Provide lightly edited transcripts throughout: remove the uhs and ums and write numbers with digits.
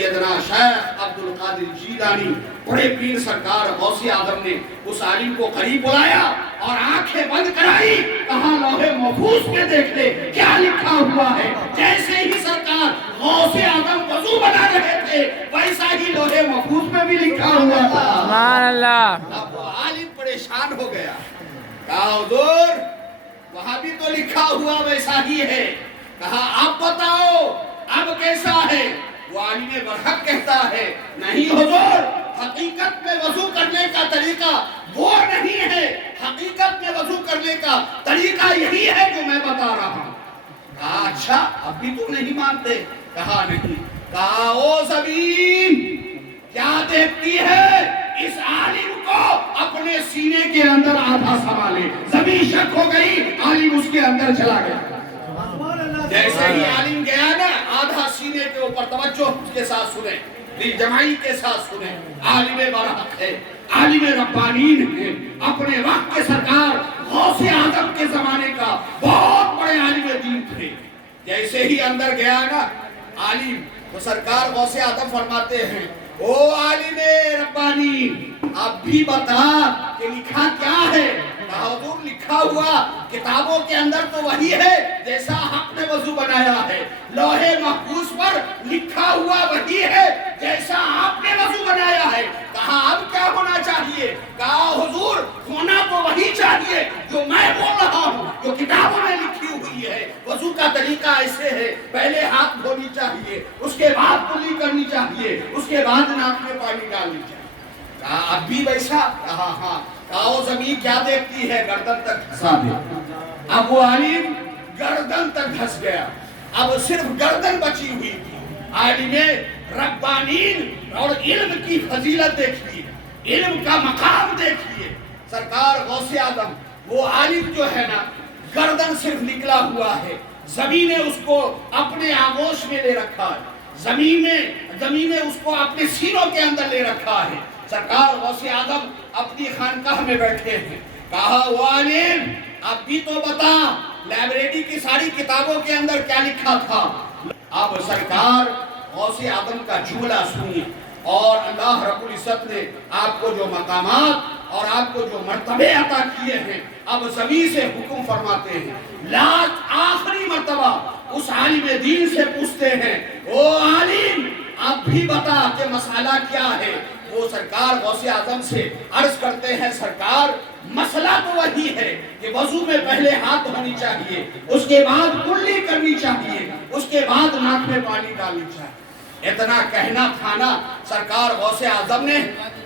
سیدنا شیخ عبد القادر جیلانی بڑے پیر سرکار غوث اعظم نے اس عالم کو قریب بلایا اور آنکھیں بند کرائی، کہا لوح محفوظ میں دیکھ لے کیا لکھا ہوا ہے۔ جیسے ہی سرکار غوث اعظم وضو بنا رہے تھے ویسا ہی لوح محفوظ میں بھی لکھا ہوا تھا۔ سبحان اللہ۔ اب وہ عالم پریشان ہو گیا، کہا حضور وہاں بھی تو لکھا ہوا ویسا ہی ہے، کہا آپ بتاؤ اب کیسا ہے؟ وہ عالم برحق کہتا ہے نہیں حضور، حقیقت میں وضو کرنے کا طریقہ وہ نہیں ہے، حقیقت میں وضو کرنے کا طریقہ یہی ہے جو میں بتا رہا ہوں۔ کہا اچھا اب بھی تم نہیں مانتے؟ کہا نہیں۔ کہا او زمین کیا دیکھتی ہے؟ اس عالم کو اپنے سینے کے اندر آدھا سنبھالے۔ زمین شک ہو گئی، عالم اس کے اندر چلا گیا۔ جیسے ہی عالم گیا نا، آدھا سینے کے اوپر، توجہ کے ساتھ سنیں، دل جمعی کے ساتھ سنیں، عالم برحق ہے، عالم ربانین ہے، اپنے وقت کے سرکار غوث اعظم کے زمانے کا بہت بڑے عالم دین تھے۔ جیسے ہی اندر گیا نا عالم، تو سرکار غوث اعظم فرماتے ہیں او عالم ربانی اب بھی بتا کہ لکھا کیا ہے؟ کہا حضور لکھا ہوا کتابوں کے اندر تو وہی ہے جیسا حق نے وضو بنایا ہے، لوح محفوظ پر لکھا ہوا وہی ہے جیسا آپ نے وضو بنایا ہے۔ کہا اب کیا ہونا چاہیے؟ کہا حضور ہونا تو وہی چاہیے جو میں بول رہا ہوں، جو کتابوں میں لکھی ہوئی ہے۔ وضو کا طریقہ ایسے ہے، پہلے ہاتھ دھونی چاہیے، اس کے بعد کلی کرنی چاہیے، اس کے بعد ناک میں پانی ڈالنی چاہیے۔ کہا اب بھی ویسا؟ کہا ہاں۔ کہا وہ زمین کیا دیکھتی ہے؟ گردن تک دھسا دے۔ اب وہ عالم گردن تک دھس گیا، اب صرف گردن بچی ہوئی تھی۔ عالم ربانین اور علم کی فضیلت دیکھیے، علم کا مقام دیکھیے۔ سرکار غوث اعظم وہ عالم جو ہے نا، گردن صرف نکلا ہوا ہے، زمین نے اس کو اپنے آغوش میں لے رکھا ہے، زمین نے اس کو اپنے سینوں کے اندر لے رکھا ہے۔ سرکار غوث اعظم اپنی خانقاہ میں بیٹھے ہیں، کہا وہ عالم اب بھی تو بتا لائبریری کی ساری کتابوں کے اندر کیا لکھا تھا؟ اب سرکار غوث اعظم کا جملہ سنیے، اور اللہ رب العزت نے آپ کو جو مقامات اور آپ کو جو مرتبے عطا کیے ہیں، اب زمین سے حکم فرماتے ہیں، آخری مرتبہ اس عالم دین سے پوچھتے ہیں او عالم اب بھی بتا کہ مسئلہ کیا ہے؟ وہ سرکار غوث اعظم سے عرض کرتے ہیں سرکار مسئلہ تو وہی ہے کہ وضو میں پہلے ہاتھ دھونی چاہیے، اس کے بعد کلی کرنی چاہیے، اس کے بعد ناک میں پانی ڈالنی چاہیے۔ اتنا کہنا تھا نا، سرکار غوث اعظم نے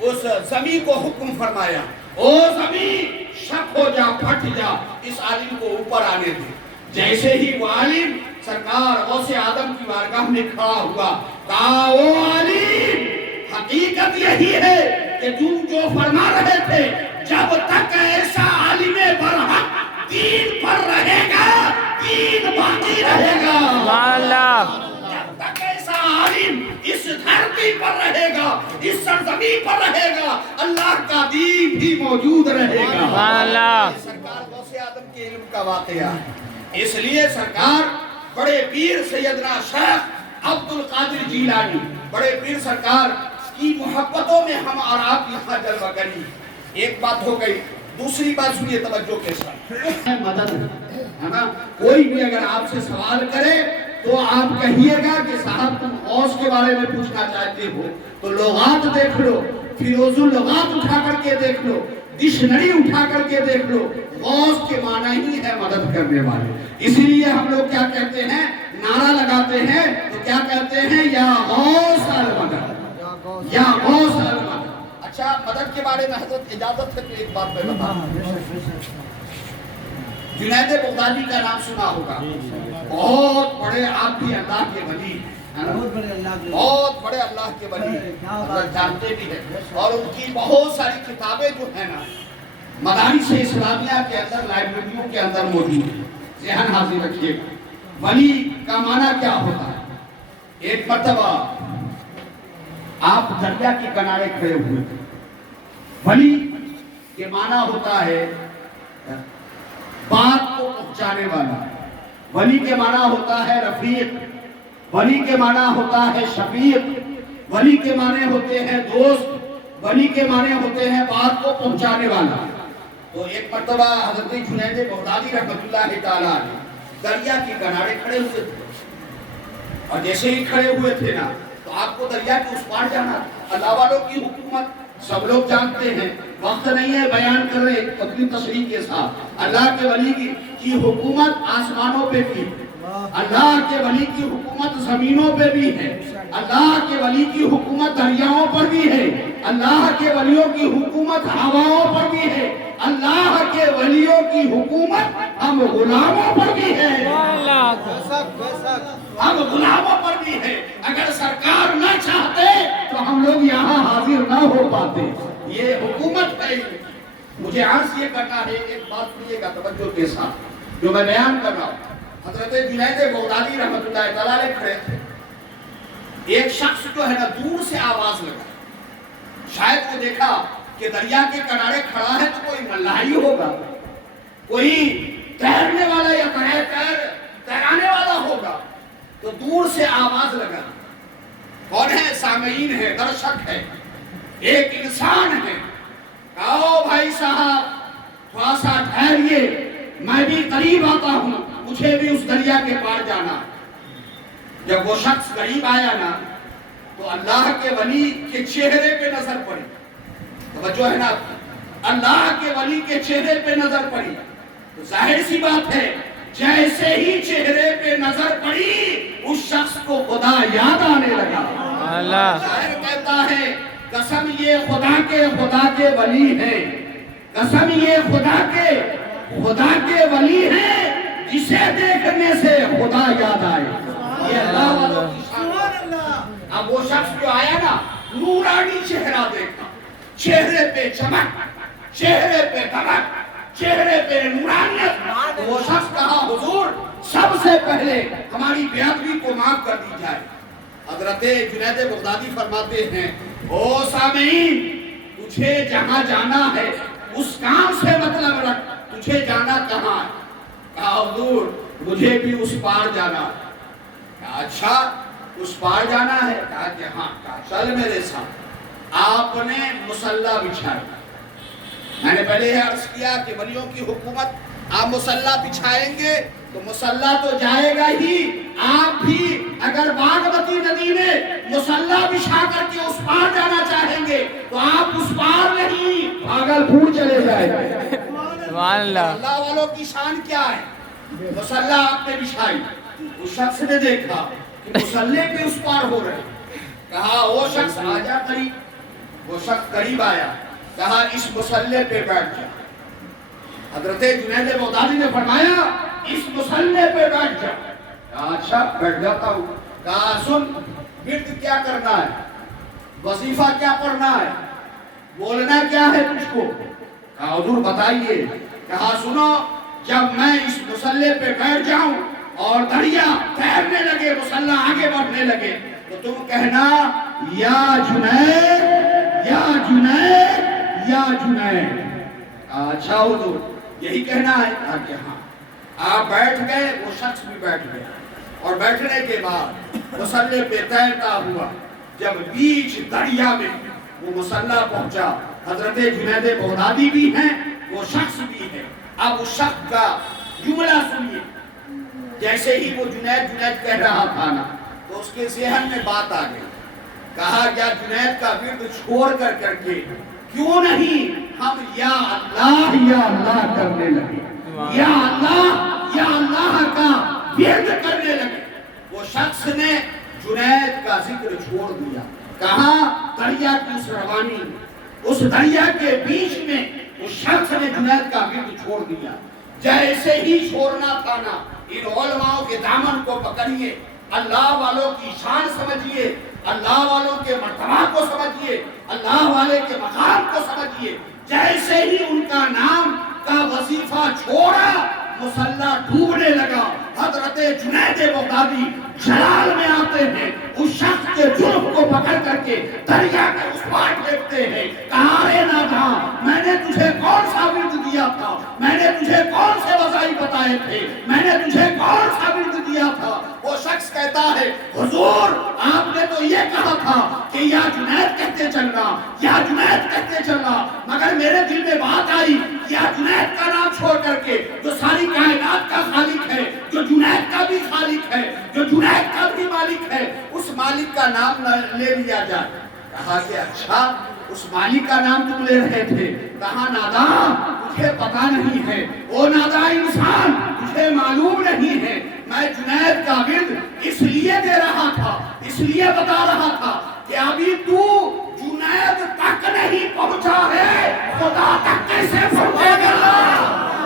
اس زمین کو حکم فرمایا او زمین شک ہو جا، پھٹ جا، اس عالم کو اوپر آنے دے۔ جیسے ہی وہ عالم سرکار غوث اعظم کی بارگاہ میں کھڑا ہوا، کہا او عالم حقیقت یہی ہے کہ تم جو فرما رہے تھے، جب تک ایسا عالم برحق دین پر رہے گا دین باقی رہے گا۔ جب تک ایسا عالم اس دھرتی پر رہے گا، اس سرزمین پر رہے گا، اللہ کا دین بھی موجود رہے گا۔ سرکار غوث اعظم کے علم کا واقعہ ہے، اس لیے سرکار بڑے پیر سیدنا شیخ عبد القادر جیلانی بڑے پیر سرکار کی محبتوں میں ہم اور آپ یہاں جلوہ گری۔ ایک بات ہو گئی، دوسری بات سنیے توجہ کے ساتھ، مدد ہے نا، کوئی بھی اگر آپ سے سوال کرے تو آپ کہیے گا کہ صاحب تم غوث کے بارے میں پوچھنا چاہتے ہو تو لغات دیکھ لو، فیروز اللغات اٹھا کر کے دیکھ لو، ڈکشنری اٹھا کر کے دیکھ لو، غوث کے معنی ہی ہے مدد کرنے والے۔ اسی لیے ہم لوگ کیا کہتے ہیں، نعرہ لگاتے ہیں تو کیا کہتے ہیں، یا غوث المدد، یا غوث المدد۔ اچھا مدد کے بارے میں حضرت اجازت ہے تو ایک بات میں بتا دوں، جنید بغدادی کا نام سنا ہوگا، بہت بڑے آپ بھی اللہ کے ولی، بہت بڑے اللہ کے ولی جانتے بھی ہیں، اور ان کی بہت ساری کتابیں جو ہیں نا مدارس اسلامیہ کے اندر، لائبریریوں کے اندر موجود ہیں۔ ذہن حاضر رکھیے ولی کا معنی کیا ہوتا ہے۔ ایک مرتبہ آپ دریا کے کنارے کھڑے ہوئے تھے، ولی کے معنی ہوتا ہے بات کو پہنچانے والا، ولی کے معنی ہوتا ہے رفیق، ولی کے معنی ہوتا ہے شفیق، ولی کے معنی ہوتے ہیں دوست، ولی کے معنی ہوتے ہیں بات کو پہنچانے والا۔ تو ایک مرتبہ حضرت جنید بغدادی رحمۃ اللہ تعالیٰ دریا کے کنارے کھڑے ہوئے تھے، اور جیسے ہی کھڑے ہوئے تھے نا تو آپ کو دریا کے اس پار جانا تھا۔ اللہ والوں کی حکومت سب لوگ جانتے ہیں، وقت نہیں ہے بیان کر رہے اپنی تشریح کے ساتھ۔ اللہ کے ولی کی حکومت آسمانوں پہ بھی، اللہ کے ولی کی حکومت زمینوں پہ بھی ہے، اللہ کے ولی کی حکومت دریاؤں پر بھی ہے، اللہ کے ولیوں کی حکومت ہواؤں پر بھی ہے، اللہ کے ولیوں کی حکومت ہم غلاموں پر بھی ہے، ہم غلاموں پر بھی ہے۔ اگر سرکار نہ چاہتے تو ہم لوگ یہاں حاضر نہ ہو پاتے۔ یہ حکومت ہے۔ مجھے عرض یہ کرنا ہے، ایک بات سنیے گا توجہ کے ساتھ جو میں بیان کر رہا ہوں۔ حضرت جنید بغدادی رحمۃ اللہ تعالیٰ علیہ کھڑے تھے، ایک شخص جو ہے نا دور سے آواز لگا، شاید وہ دیکھا کہ دریا کے کنارے کھڑا ہے تو کوئی ملاحی ہوگا، کوئی تیرنے والا یا تیرانے والا ہوگا، تو دور سے آواز لگا۔ کون ہے؟ سامعین ہے، درشک ہے، ایک انسان ہے۔ کہو بھائی صاحب تھوڑا سا ٹھہریے، میں بھی قریب آتا ہوں، مجھے بھی اس دریا کے پار جانا۔ جب وہ شخص قریب آیا نا تو اللہ کے ولی کے چہرے پہ نظر پڑی، توجہ ہے نا، اللہ کے ولی کے چہرے پہ نظر پڑی تو ظاہر سی بات ہے جیسے ہی چہرے پہ نظر پڑی اس شخص کو خدا یاد آنے لگا۔ شاعر کہتا ہے قسم یہ خدا کے ولی ہیں، قسم یہ خدا کے ولی ہیں، جسے دیکھنے سے خدا یاد آئے۔ یہ اللہ والوں کی شان۔ اب وہ شخص جو آیا نا نورانی چہرہ دیکھا، چہرے پہ چمک، چہرے پہ دمک، چہرے پہ نورانیت۔ وہ شخص کہا حضور سب سے پہلے ہماری بے ادبی کو معاف کر دی جائے۔ حضرت جنید بغدادی فرماتے ہیں او سامعین، تجھے جہاں جانا ہے اس کام سے مطلب رکھ، تجھے جانا کہاں ہے؟ کہا حضور مجھے بھی اس پار جانا ہے۔ کہا اچھا اس پار جانا ہے؟ کہا کہ ہاں۔ کہا چل میرے ساتھ۔ آپ نے مصلی بچھایا۔ میں نے پہلے یہ عرض کیا کہ ولیوں کی حکومت آپ مصلی بچھائیں گے تو مصلی تو جائے گا ہی، آپ بھی اگر باغمتی ندی میں مصلی بچھا کر کے اس پار جانا چاہیں گے تو آپ اس پار نہیں بھاگلپور چلے جائیں گے۔ سبحان اللہ۔ اللہ والوں کی شان کیا ہے؟ مصلی آپ نے بچھائی، اس شخص نے دیکھا کہ مصلی پہ اس پار ہو رہے، کہا وہ شخص آ جا قریب۔ وہ شخص قریب آیا، کہا اس مصلی پہ بیٹھ جا۔ حضرت جنید بغدادی نے فرمایا اس مصلی پہ بیٹھ جا۔ کہا اچھا بیٹھ جاتا ہوں۔ کہا سن ورد کیا کرنا ہے، وظیفہ کیا پڑھنا ہے، بولنا کیا ہے تجھ کو؟ کہا حضور بتائیے۔ کہا سنو جب میں اس مصلی پہ بیٹھ جاؤں اور دریا تیرنے لگے، مصلی آگے بڑھنے لگے تو تم کہنا یا جنید یا جنید یا جنید۔ اچھا حضور یہی کہنا ہے؟ کہا کہ ہاں۔ آپ بیٹھ گئے، وہ شخص بھی بیٹھ گیا، اور بیٹھنے کے بعد مصلی پہ تیرتا ہوا جب بیچ دریا میں وہ مصلی پہنچا، حضرت جنید بغدادی بھی ہیں، وہ شخص بھی ہے۔ اب اس شخص کا جملہ سنیے۔ جیسے ہی وہ جنید کہہ رہا تھا نا تو اس کے ذہن میں بات آ گئی۔ کہا کیا جنید کا ورد چھوڑ کر کے کیوں نہیں ہم یا اللہ کرنے لگے، یا اللہ کا ورد کرنے لگے۔ وہ شخص نے جنید کا ذکر چھوڑ دیا۔ کہا دریا کی اس روانی، اس دریا کے بیچ میں اس شخص نے جنید کا ورد چھوڑ دیا۔ جیسے ہی چھوڑنا تھا نا ان علماء کے دامن کو پکڑیے، اللہ والوں کی شان سمجھیے، اللہ والوں کے مرتبہ کو سمجھیے، اللہ والے کے مقام کو سمجھیے۔ جیسے ہی ان کا نام کا وظیفہ چھوڑا مصلی ڈوبنے لگا۔ حضرت جنید بغدادی جلال میں آتے ہیں، اس شخص کے جرم کو پکڑ کر کے دریا کے اس پار پھینکتے ہیں۔ کہا اے ناداں، میں نے تجھے کون سا ورد دیا تھا، میں نے تجھے کون سے وظائف بتائے تھے، میں نے تجھے کون سا ورد دیا تھا؟ وہ شخص شخص کہتا ہے حضور آپ نے تو یہ کہا تھا کہ یا جنید کہتے چلنا، یا جنید کہتے چلنا، مگر میرے دل میں بات آئی یا جنید کا نام چھوڑ کر کے جو ساری کائنات کا خالق ہے، جو جنید کا بھی خالق ہے، جو جنید کا بھی مالک ہے، اس مالک کا نام لے لیا جائے۔ کہا کہ اچھا اس مالک کا نام تم لے رہے تھے، کہا نادان تجھے پتا نہیں ہے، او نادان انسان تجھے معلوم نہیں ہے، میں جنید کا ورد اس لیے دے رہا تھا، اس لیے بتا رہا تھا کہ ابھی تو جنید تک نہیں پہنچا ہے، خدا تک کیسے پہنچے گا؟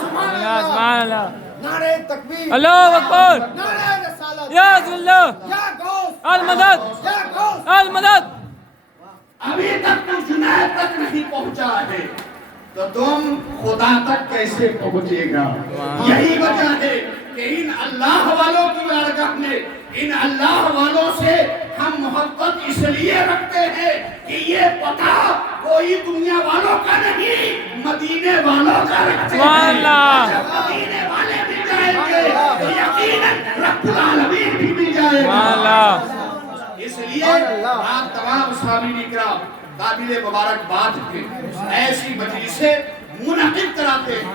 سبحان اللہ، نعرہ تکبیر، اللہ اکبر، نعرہ رسالت، یا رسول اللہ، یا غوث، المدد، یا غوث، المدد۔ ابھی تک تو جنید تک نہیں پہنچا ہے تو تم خدا تک کیسے پہنچے گا؟ یہی وجہ ہے کہ ان اللہ والوں کی بارگاہ میں، ان اللہ والوں سے ہم محبت اس لیے رکھتے ہیں کہ یہ پتہ کوئی دنیا والوں کا نہیں، مدینے والوں کا رکھتے سبحان ہیں۔ اللہ، جب مدینے والے بھی جائیں گے تو یقیناً رب العالمین بھی جائے سبحان گا۔ اللہ۔ اس لیے آپ تمام سامعین اکرام قابل مبارکباد ہیں، ایسی مجلسیں منعقد کراتے ہیں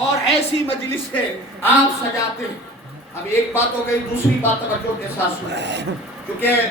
اور ایسی مجلسیں آپ سجاتے ہیں۔ اب ایک بات ہو گئی، دوسری بات توجہ کے ساتھ سنیں، کیونکہ